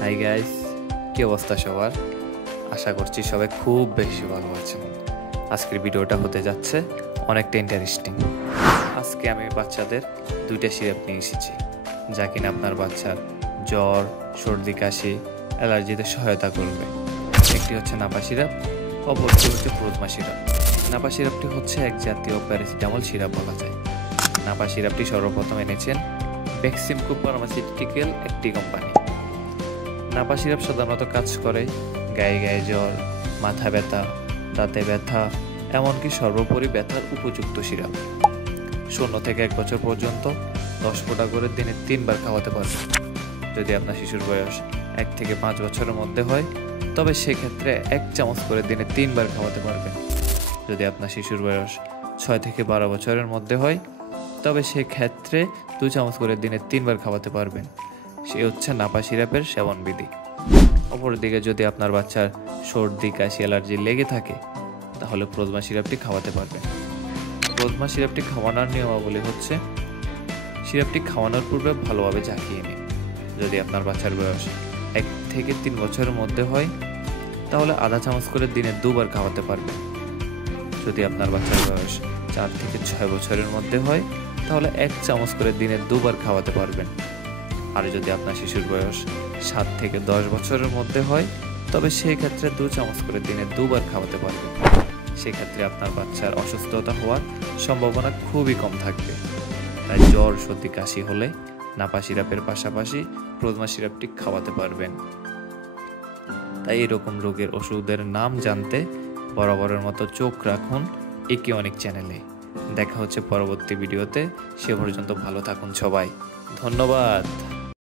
Hi guys, কি অবস্থা সবার? আশা করছি সবাই খুব বেশি ভালো আছেন। আজকের ভিডিওটা হতে যাচ্ছে অনেকটা ইন্টারেস্টিং। আজকে আমি বাচ্চাদের দুইটা সিরাপ নিয়ে এসেছি, যা কিনা আপনার বাচ্চার জ্বর, সর্দি, কাশি, অ্যালার্জিতে সহায়তা করবে। একটি হচ্ছে নাপা সিরাপ, অপরটি হচ্ছে প্রোজমা সিরাপ। নাপা সিরাপটি হচ্ছে এক জাতীয় প্যারাসিটামল সিরাপ বলা যায়। নাপা সিরাপটি সর্বপ্রথম এনেছেন বেক্সিমকো ফার্মাসিউটিক্যাল একটি কোম্পানি। নাপা সিরাপ সাধারণত কাজ করে গায়ে গায়ে জ্বর, মাথা ব্যথা, দাঁতে ব্যথা, এমনকি সর্বোপরি ব্যথার উপযুক্ত সিরাপ। 0 থেকে 1 বছর পর্যন্ত 10 ফোঁটা করে দিনে 3 বার খাওয়াতে পারবেন। যদি আপনার শিশুর বয়স 1 থেকে 5 বছরের মধ্যে হয়, তবে সেক্ষেত্রে 1 চামচ করে দিনে 3 বার খাওয়াতে পারবেন। যদি আপনার শিশুর বয়স 6 থেকে 12 বছরের মধ্যে হয়, তবে সেক্ষেত্রে 2 চামচ করে দিনে 3 বার খাওয়াতে পারবেন। সে হচ্ছে নাপা সিরাপের সেবনবিধি। অপরদিকে যদি আপনার বাচ্চার সর্দি, কাশি, অ্যালার্জি লেগে থাকে, তাহলে প্রোজমা সিরাপটি খাওয়াতে পারবেন। প্রোজমা সিরাপটি খাওয়ানোর নিয়মাবলী হচ্ছে, সিরাপটি খাওয়ানোর পূর্বে ভালোভাবে ঝাঁকিয়ে নিন। যদি আপনার বাচ্চার বয়স 1 থেকে 3 বছরের মধ্যে হয়, তাহলে আধা চামচ করে দিনে 2 বার খাওয়াতে পারবেন। যদি আপনার বাচ্চার বয়স 4 থেকে 6 বছরের মধ্যে হয়, তাহলে 1 চামচ করে দিনে 2 বার খাওয়াতে পারবেন। আর যদি আপনার শিশুর বয়স 7 থেকে 10 বছরের মধ্যে হয়, তবে সেই ক্ষেত্রে 2 চামচ করে দিনে 2 বার খাওয়াতে পারবেন। সেক্ষেত্রে আপনার বাচ্চার অসুস্থতা হওয়ার সম্ভাবনা খুবই কম থাকবে। তাই জ্বর, সর্দি, কাশি হলে নাপা সিরাপের পাশাপাশি প্রোজমা সিরাপটি খাওয়াতে পারবেন। তাই এরকম রোগের ওষুধের নাম জানতে বরাবরের মতো চোখ রাখুন ইকিওনিক চ্যানেলে। দেখা হচ্ছে পরবর্তী ভিডিওতে। সে পর্যন্ত ভালো থাকুন সবাই। ধন্যবাদ।